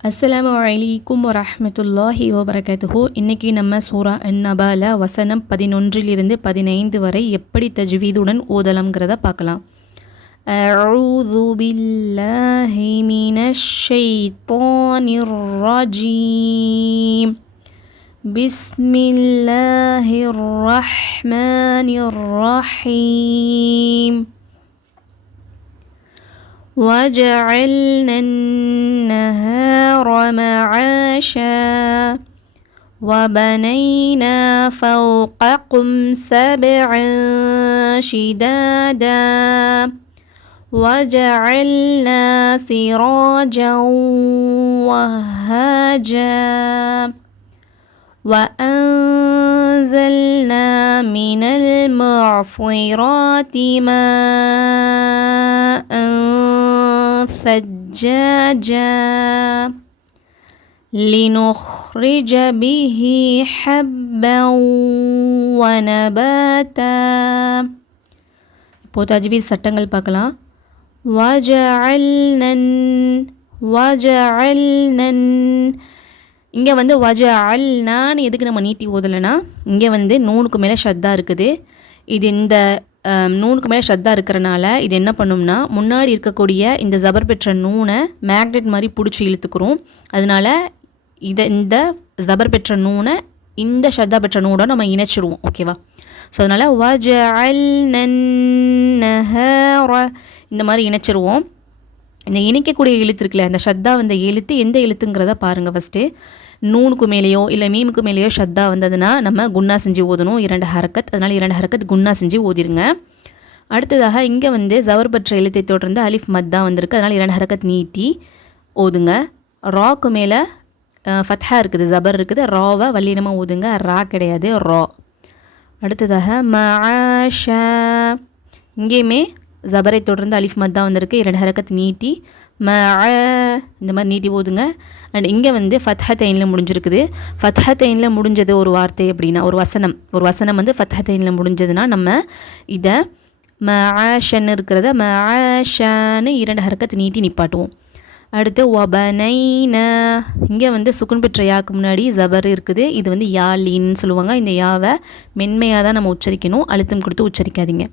அஸ்ஸலாமு அலைக்கும் வரஹ்மத்துல்லாஹி வபரகாத்துஹு இன்றைக்கி நம்ம சூரா அந்நபால வசனம் பதினொன்றிலிருந்து பதினைந்து வரை எப்படி தஜ்வீதுடன் ஓதலாம்ங்கிறத பார்க்கலாம் أعوذ بالله من الشيطان الرجيم بسم الله الرحمن الرحيم وجعلنا النهار معاشا وبنينا فوقكم سبعا شدادا وجعلنا سراجا وهاجا وأنزلنا من المعصرات ماء ثجاجا لنخرج به حبا ونباتا இப்போ தஜ்வீத் சட்டங்கள் பார்க்கலாம் வஜஅல்னன் வஜஅல்னன் இங்கே வந்து வஜ அல்னான்னு எதுக்கு நம்ம நீட்டி ஓதலைன்னா இங்கே வந்து நூனுக்கு மேலே ஷத்தா இருக்குது. இது இந்த நூனுக்கு மேலே ஷத்தா இருக்கிறனால இது என்ன பண்ணும்னா முன்னாடி இருக்கக்கூடிய இந்த ஜபர் பெற்ற நூனை மேக்னெட் மாதிரி பிடிச்சி இழுத்துக்கிறோம். அதனால இதை இந்த ஜபர் பெற்ற நூனை இந்த ஷத்தா பெற்ற நூனோட நம்ம இணைச்சிருவோம். ஓகேவா ஸோ அதனால் வஜ அல் இந்த மாதிரி இணைச்சிருவோம். இந்த இணைக்கக்கூடிய எழுத்து இருக்குல்ல அந்த ஷத்தா வந்த எழுத்து எந்த எழுத்துங்கிறத பாருங்கள் ஃபஸ்ட்டு நூனுக்கு மேலேயோ இல்லை மீமுக்கு மேலேயோ ஷத்தா வந்ததுன்னா நம்ம குன்னா செஞ்சு ஓதணும் இரண்டு ஹரக்கத். அதனால் இரண்டு ஹரக்கத் குன்னா செஞ்சு ஓதிருங்க. அடுத்ததாக இங்கே வந்து ஜவர் பெற்ற எழுத்தை தொடர்ந்து அலிஃப் மத்தா வந்திருக்கு. அதனால் இரண்டு ஹரக்கத் நீட்டி ஓதுங்க. ராக்கு மேலே ஃபத்ஹா இருக்குது ஜபர் இருக்குது. ராவை வல்லினமாக ஓதுங்க. ரா கிடையாது ரா. அடுத்ததாக மஆஷா. இங்கேயுமே ஜபரை தொடர்ந்து அலிஃப் மத்தா வந்திருக்கு. இரண்டு ஹரக்கத் நீட்டி ம இந்த மாதிரி நீட்டி போதுங்க. அண்ட் இங்கே வந்து ஃபத்ஹத்தைனில் முடிஞ்சிருக்குது. ஃபத்ஹத்தைனில் முடிஞ்சது ஒரு வார்த்தை அப்படின்னா ஒரு வசனம். ஒரு வசனம் வந்து ஃபத்ஹத்தைனில் முடிஞ்சதுன்னா நம்ம இதை ம ஆஷன்னு இருக்கிறத ம ஆஷன்னு இரண்டு ஹரக்கத் நீட்டி நிப்பாட்டுவோம். அடுத்து ஒபனைன இங்கே வந்து சுக்குன் பெற்ற யாக்கு முன்னாடி ஜபர் இருக்குது. இது வந்து யா லீன்னு சொல்லுவாங்க. இந்த யாவை மென்மையாக தான் நம்ம உச்சரிக்கணும். அழுத்தம் கொடுத்து உச்சரிக்காதீங்க.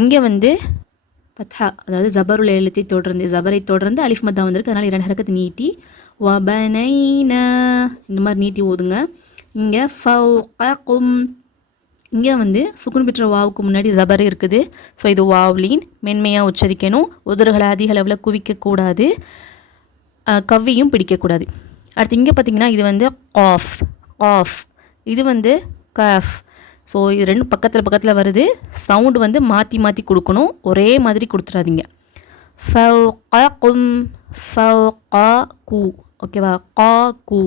இங்கே வந்து பத்ஹா அதாவது ஜபருள்ள எழுத்தை தொடர்ந்து ஜபரை தொடர்ந்து அலிஃப் மத்தா வந்திருக்கு அதனால் இரண்டு ஹரக்கத்து நீட்டி வபனைன இந்த மாதிரி நீட்டி ஓதுங்க. இங்கே ஃபவுகும் இங்கே வந்து சுக்குன் பெற்ற வாவுக்கு முன்னாடி ஜபர் இருக்குது. ஸோ இது வாவ்லீன் மென்மையாக உச்சரிக்கணும். உதறுகளை அதிக அளவில் குவிக்கக்கூடாது. கவ்வியும் பிடிக்கக்கூடாது. அடுத்து இங்கே பார்த்தீங்கன்னா இது வந்து ஆஃப் ஆஃப் இது வந்து கஃப். ஸோ இது ரெண்டும் பக்கத்தில் பக்கத்தில் வருது. சவுண்டு வந்து மாற்றி மாற்றி கொடுக்கணும். ஒரே மாதிரி கொடுத்துறாதீங்க. ஃபவுகும் ஃபவுகா கு ஓகேவா கா கு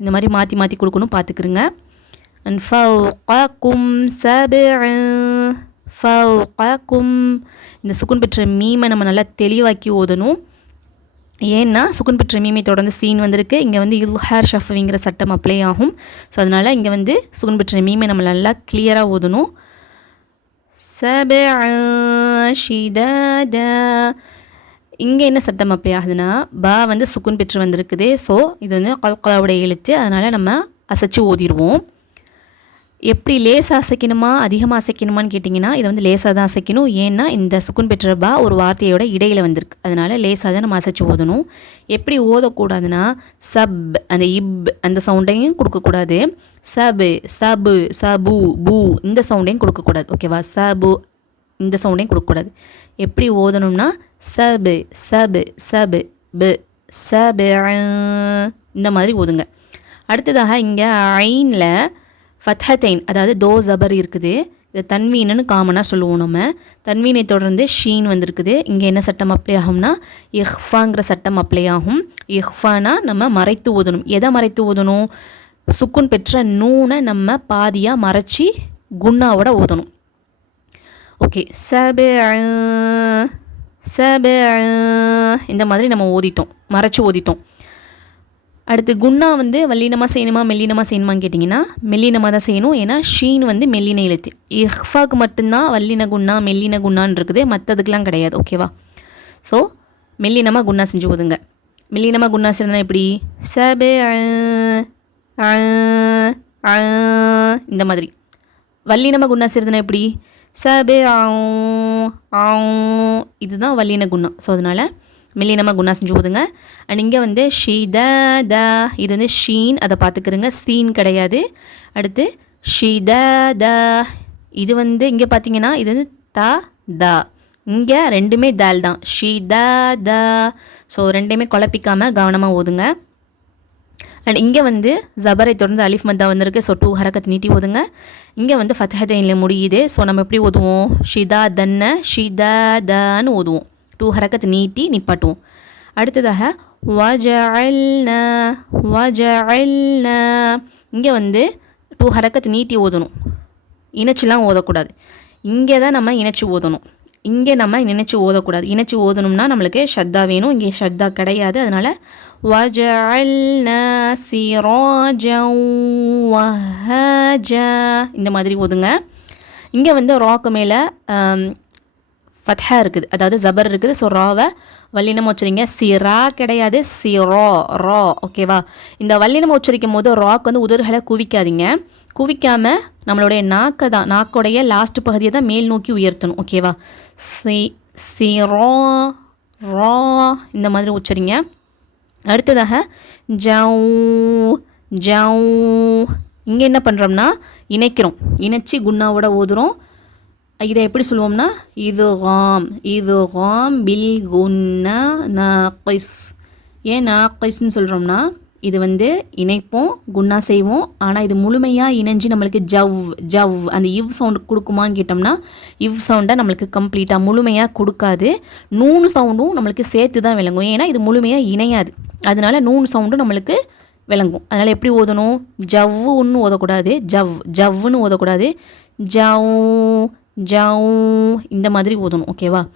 இந்த மாதிரி மாற்றி மாற்றி கொடுக்கணும் பார்த்துக்கிறங்க அண்ட் ஃபவுகும் ஃபவுகும் இந்த சுக்குன் பெற்ற மீமை நம்ம நல்லா தெளிவாக்கி ஓதணும். ஏன்னா சுகுன் பெற்ற மீமை தொடர்ந்து சீன் வந்திருக்கு. இங்கே வந்து இல்ஹார் ஷஃப்விங்கிற சட்டம் அப்ளை ஆகும். ஸோ அதனால் இங்கே வந்து சுகுன் பெற்ற மீமை நம்ம நல்லா கிளியராக ஓதணும். ஷிதாதா இங்கே என்ன சட்டம் அப்ளை ஆகுதுன்னா பா வந்து சுக்குன் பெற்று வந்திருக்குது. ஸோ இது வந்து கொலாவுடைய எழுத்து. அதனால் நம்ம அசைச்சு ஓதிடுவோம் எப்படி லேசாக அசைக்கணுமா அதிகமாக அசைக்கணுமான்னு கேட்டிங்கன்னா இதை வந்து லேசாக தான் அசைக்கணும். ஏன்னா இந்த சுக்குன் பெற்றபா ஒரு வார்த்தையோட இடையில் வந்திருக்கு. அதனால் லேசாக தான் நம்ம அசைச்சு ஓதணும். எப்படி ஓதக்கூடாதுன்னா சப் அந்த இப் அந்த சவுண்டையும் கொடுக்கக்கூடாது. சபு சபு சபு பூ இந்த சவுண்டையும் கொடுக்கக்கூடாது. ஓகேவா? சபு இந்த சவுண்டையும் கொடுக்கக்கூடாது. எப்படி ஓதணும்னா சபு சபு சபு பு சபு இந்த மாதிரி ஓதுங்க. அடுத்ததாக இங்கே ஐனில் ஃபத்ஹத்தைன் அதாவது தோ ஜபர் இருக்குது. இது தன்வீனன்னு காமனாக சொல்லுவோம் நம்ம. தன்வீனை தொடர்ந்து ஷீன் வந்திருக்குது. இங்கே என்ன சட்டம் அப்ளை ஆகும்னா இஹ்ஃபாங்கிற சட்டம் அப்ளை ஆகும். இஹ்ஃபானா நம்ம மறைத்து ஓதணும். எதை மறைத்து ஓதணும்? சுக்குன் பெற்ற நூனை நம்ம பாதியாக மறைச்சி குன்னாவோட ஓதணும். ஓகே சபே சப இந்த மாதிரி நம்ம ஓதிட்டோம். மறைச்சி ஓதிட்டோம். அடுத்து குன்னா வந்து வல்லினமாக செய்யணுமா மெல்லினமாக செய்யணுமான்னு கேட்டிங்கன்னா மெல்லினமாக தான் செய்யணும் ஏன்னா ஷீன் வந்து மெல்லின எழுத்து. இஹ்ஃபாக்கு மட்டும்தான் வல்லின குன்னா மெல்லின குன்னான்னு இருக்குது. மற்றதுக்கெலாம் கிடையாது. ஓகேவா ஸோ மெல்லினமாக குன்னா செஞ்சு போதுங்க மெல்லினமாக குன்னா சேர்ந்தனா எப்படி சபே இந்த மாதிரி வல்லினமாக குன்னா செய்யறதுனா எப்படி? சபே இதுதான் வல்லின குண்ணா ஸோ அதனால் மில்லினமாக குணா செஞ்சு போதுங்க அண்ட் இங்கே வந்து ஷீ த த. இது வந்து ஷீன். அதை பார்த்துக்கிறங்க. சீன் கிடையாது. அடுத்து ஷீ த த. இது வந்து இங்கே பார்த்தீங்கன்னா இது வந்து த த. இங்கே ரெண்டுமே தால் தான். She the the. ஸோ ரெண்டையுமே குழப்பிக்காமல் கவனமாக ஓதுங்க. அண்ட் இங்கே வந்து ஜபரை தொடர்ந்து அலிஃப் மத்தா வந்திருக்கு. ஸோ டூ ஹரக்கத் நீட்டி ஓதுங்க. இங்கே வந்து ஃபத்தஹத்தைனில் முடியுது. ஸோ நம்ம எப்படி ஓதுவோம்? ஷிதா தன்ன ஷிதா தன்னு ஓதுவோம். டூ ஹரக்கத் நீட்டி நிப்பாட்டுவோம் அடுத்ததாக வஜஅல்ன வஜஅல்ன. இங்கே வந்து டூ ஹரக்கத் நீட்டி ஓதணும். இணைச்சிலாம் ஓதக்கூடாது. இங்கே தான் நம்ம இணைச்சி ஓதணும். இங்கே நம்ம நினச்சி ஓதக்கூடாது. இணைச்சி ஓதணும்னா நம்மளுக்கு ஷத்தா வேணும். இங்கே ஷத்தா கிடையாது. அதனால் வஜஅல்ன சிராஜம் இந்த மாதிரி ஓதுங்க. இங்கே வந்து ராக்கு மேலே ஃபத்ஹா இருக்குது. அதாவது ஜபர் இருக்குது. ஸோ ராவை வல்லினம் உச்சரிங்க. சிரா கிடையாது. சிரோ ரா ஓகேவா இந்த வல்லினம் உச்சரிக்கும் போது ராக்கு வந்து உதறுகளை குவிக்காதீங்க. குவிக்காமல் நம்மளுடைய நாக்கை தான் நாக்குடைய லாஸ்ட் பகுதியை தான் மேல் நோக்கி உயர்த்தணும். ஓகேவா சி சிரோ ரா இந்த மாதிரி உச்சரிங்க. அடுத்ததாக ஜவு ஜவு. இங்கே என்ன பண்ணுறோம்னா இணைக்கிறோம். இணைச்சி குன்னாவோட ஓதுறோம் இதை எப்படி சொல்லுவோம்னா? இது ஹாம் இது ஹாம் பில் குன்னா நாக்கிஸ். ஏன் நாக்கிஸ்ன்னு சொல்கிறோம்னா இது வந்து இணைப்போம் குன்னா செய்வோம். ஆனால் இது முழுமையாக இணைஞ்சு நம்மளுக்கு ஜவ் ஜவ் அந்த இவ் சவுண்டு கொடுக்குமான்னு கேட்டோம்னா இவ் சவுண்டை நம்மளுக்கு கம்ப்ளீட்டாக முழுமையாக கொடுக்காது. நூணு சவுண்டும் நம்மளுக்கு சேர்த்து தான் விளங்கும். ஏன்னா இது முழுமையாக இணையாது. அதனால நூணு சவுண்டும் நம்மளுக்கு விளங்கும். அதனால் எப்படி ஓதணும்? ஜவ்வு ஒன்று ஓதக்கூடாது. ஜவ் ஜவ்வுன்னு ஓதக்கூடாது. ஜவ் ஜவ் இந்த மாதிரி ஓதணும் ஓகேவா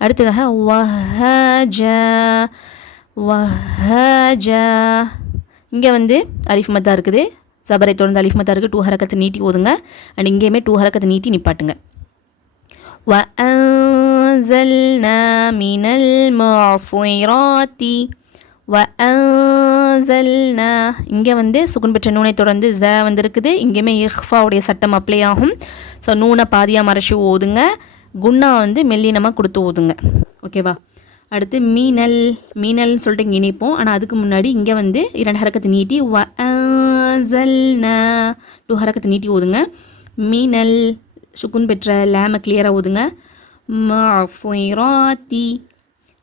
அடுத்ததாக வஹஜ வஹஜ இங்கே வந்து அலிஃப் மத்தா இருக்குது சபரை தொடர்ந்து அலிஃப் மத்தா இருக்குது டூ ஹரக்கத்தை நீட்டி ஓதுங்க அண்ட் இங்கேயுமே டூ ஹரக்கத்தை நீட்டி நிப்பாட்டுங்க وأنزلنا من المعصرات வல்னா இங்கே வந்து சுகுன் பெற்ற நூனை தொடர்ந்து ஜ வந்திருக்குது. இங்கேயுமே இஹ்ஃபாவுடைய சட்டம் அப்ளை ஆகும். ஸோ நூனை பாதியாக மறைச்சி ஓதுங்க. குன்னா வந்து மெல்லினமாக கொடுத்து ஓதுங்க. ஓகேவா அடுத்து மீனல். மீனல்னு சொல்லிட்டு இங்கே இணைப்போம். ஆனால் அதுக்கு முன்னாடி இங்கே வந்து இரண்டு ஹரக்கத்தை நீட்டி வல்னா டூ ஹரக்கத்தை நீட்டி ஓதுங்க. மீனல் சுகுன் பெற்ற லேமை கிளியராக ஓதுங்க. மாஃபுராத்தி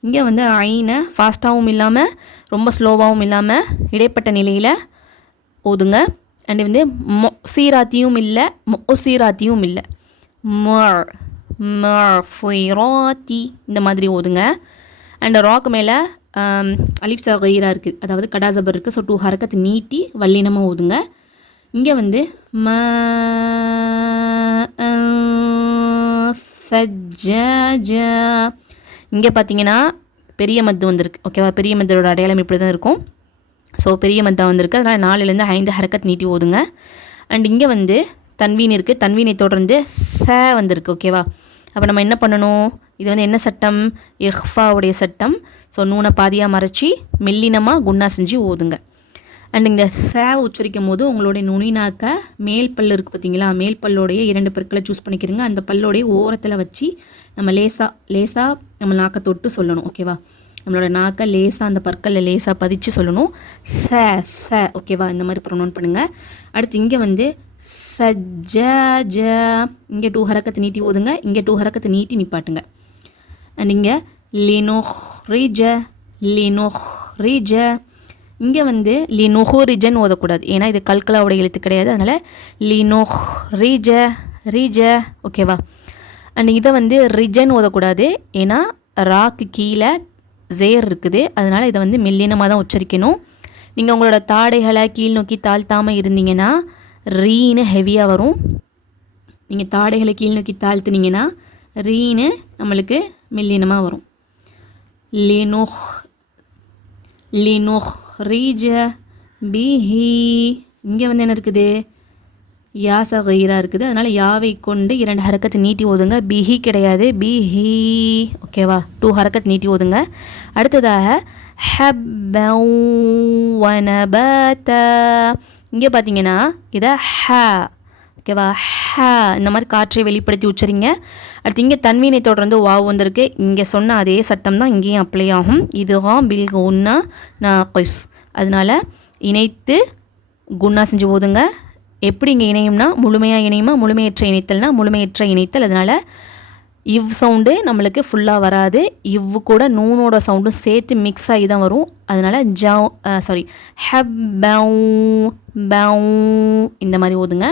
இங்கே வந்து ஐனை ஃபாஸ்ட்டாகவும் இல்லாமல் ரொம்ப ஸ்லோவாகவும் இல்லாமல் இடைப்பட்ட நிலையில் ஓதுங்க. அண்ட் வந்து மொ சீராத்தியும் இல்லை மொ சீராத்தியும் இல்லை. மர் மஃபுராத்தி இந்த மாதிரி ஓதுங்க. அண்ட் ராக் மேலே அலிப் சகீரா இருக்குது அதாவது கடாசபர் இருக்குது ஸோ டூ ஹரக்கத்து நீட்டி வல்லினமாக ஓதுங்க. இங்கே வந்து ம ஜ இங்கே பார்த்தீங்கன்னா பெரிய மத்து வந்திருக்கு. ஓகேவா பெரிய மத்தோட அடையாளம் இப்படி தான் இருக்கும். ஸோ பெரிய மத்தா வந்திருக்கு. அதனால் நாலுலேருந்து ஐந்து ஹரக்கத் நீட்டி ஓதுங்க. அண்ட் இங்கே வந்து தன்வீன் இருக்குது தன்வீனை தொடர்ந்து ச வந்திருக்கு. ஓகேவா அப்போ நம்ம என்ன பண்ணணும்? இது வந்து என்ன சட்டம்? எஹ்ஃபாவுடைய சட்டம். ஸோ நூனை பாதியாக மறைச்சி மெல்லினமாக குண்ணா செஞ்சு ஓதுங்க. அண்ட் இந்த சே உச்சரிக்கும் போது உங்களுடைய நுனினாக்க மேல் பல் இருக்குது பார்த்தீங்களா மேல் பல்லோடைய இரண்டு பற்களை சூஸ் பண்ணிக்கிறீங்க. அந்த பல்லோடைய ஓரத்தில் வச்சு நம்ம லேசாக லேசாக நம்ம நாக்கை தொட்டு சொல்லணும். ஓகேவா நம்மளோட நாக்கை லேசாக அந்த பற்களில் லேசாக பதிச்சு சொல்லணும். ச ச. ஓகேவா இந்த மாதிரி ப்ரொனவுன் பண்ணுங்கள் அடுத்து இங்கே வந்து சஜ ஜ இங்கே டூ ஹரக்கத்தை நீட்டி ஓதுங்க. இங்கே டூ ஹரக்கத்தை நீட்டி நிப்பாட்டுங்க. அண்ட் இங்கே லினோ ரீஜ லினோ ரீஜ இங்கே வந்து லினோஹோ ரிஜன் ஓதக்கூடாது. ஏன்னா இது கல்கலாவோட எழுத்து கிடையாது. அதனால் லினோஹ் ரீஜ ரீஜ ஓகேவா? அண்ட் இதை வந்து ரிஜன் ஓதக்கூடாது. ஏன்னா ராக்கு கீழே ஜேர் இருக்குது. அதனால் இதை வந்து மெல்லினமாக தான் உச்சரிக்கணும். நீங்கள் உங்களோட தாடைகளை கீழ் நோக்கி தாழ்த்தாமல் இருந்தீங்கன்னா ரீனு ஹெவியாக வரும். நீங்கள் தாடைகளை கீழ் நோக்கி தாழ்த்துனீங்கன்னா ரீனு நம்மளுக்கு மெல்லினமாக வரும். லினோஹ் லினோஹ் ரீஜ பிஹி. இங்கே வந்து என்ன இருக்குது? யா சகீரா இருக்குது. அதனால் யாவை கொண்டு இரண்டு ஹரக்கத்து நீட்டி ஓதுங்க. பிஹி கிடையாது. பிஹி. ஓகேவா? டூ ஹரக்கத் நீட்டி ஓதுங்க. அடுத்ததாக ஹப்பௌ இங்கே பார்த்தீங்கன்னா இதை ஹ. ஓகேவா? ஹ. இந்த மாதிரி காற்றை வெளிப்படுத்தி உச்சரிங்க. அடுத்து இங்கே தன்வீனை தொடர்ந்து வாவ் வந்திருக்கு. இங்கே சொன்ன அதே சட்டம் தான் இங்கேயும் அப்ளை ஆகும். இதுதான் பில் நான் கொய்ஸ் அதனால் இணைத்து குண்ணா செஞ்சு போதுங்க. எப்படி இங்கே இணையும்னா முழுமையாக இணையுமா? முழுமையற்ற இணைத்தல்னா முழுமையற்ற இணைத்தல். அதனால் இவ் சவுண்டு நம்மளுக்கு ஃபுல்லாக வராது. இவ் கூட நூனோட சவுண்டும் சேர்த்து மிக்ஸ் ஆகி தான் வரும். அதனால் ஜவ் சாரி ஹப் பவு இந்த மாதிரி ஓதுங்க.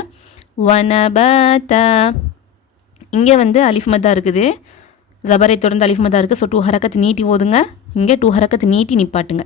வனபத. இங்கே வந்து அலிஃப் இருக்குது. ஜபரை தொடர்ந்து அலிஃப் தான் இருக்குது. ஸோ டூ ஹரக்கத்து நீட்டி ஓதுங்க. இங்கே டூ ஹரக்கத்து நீட்டி நிப்பாட்டுங்க.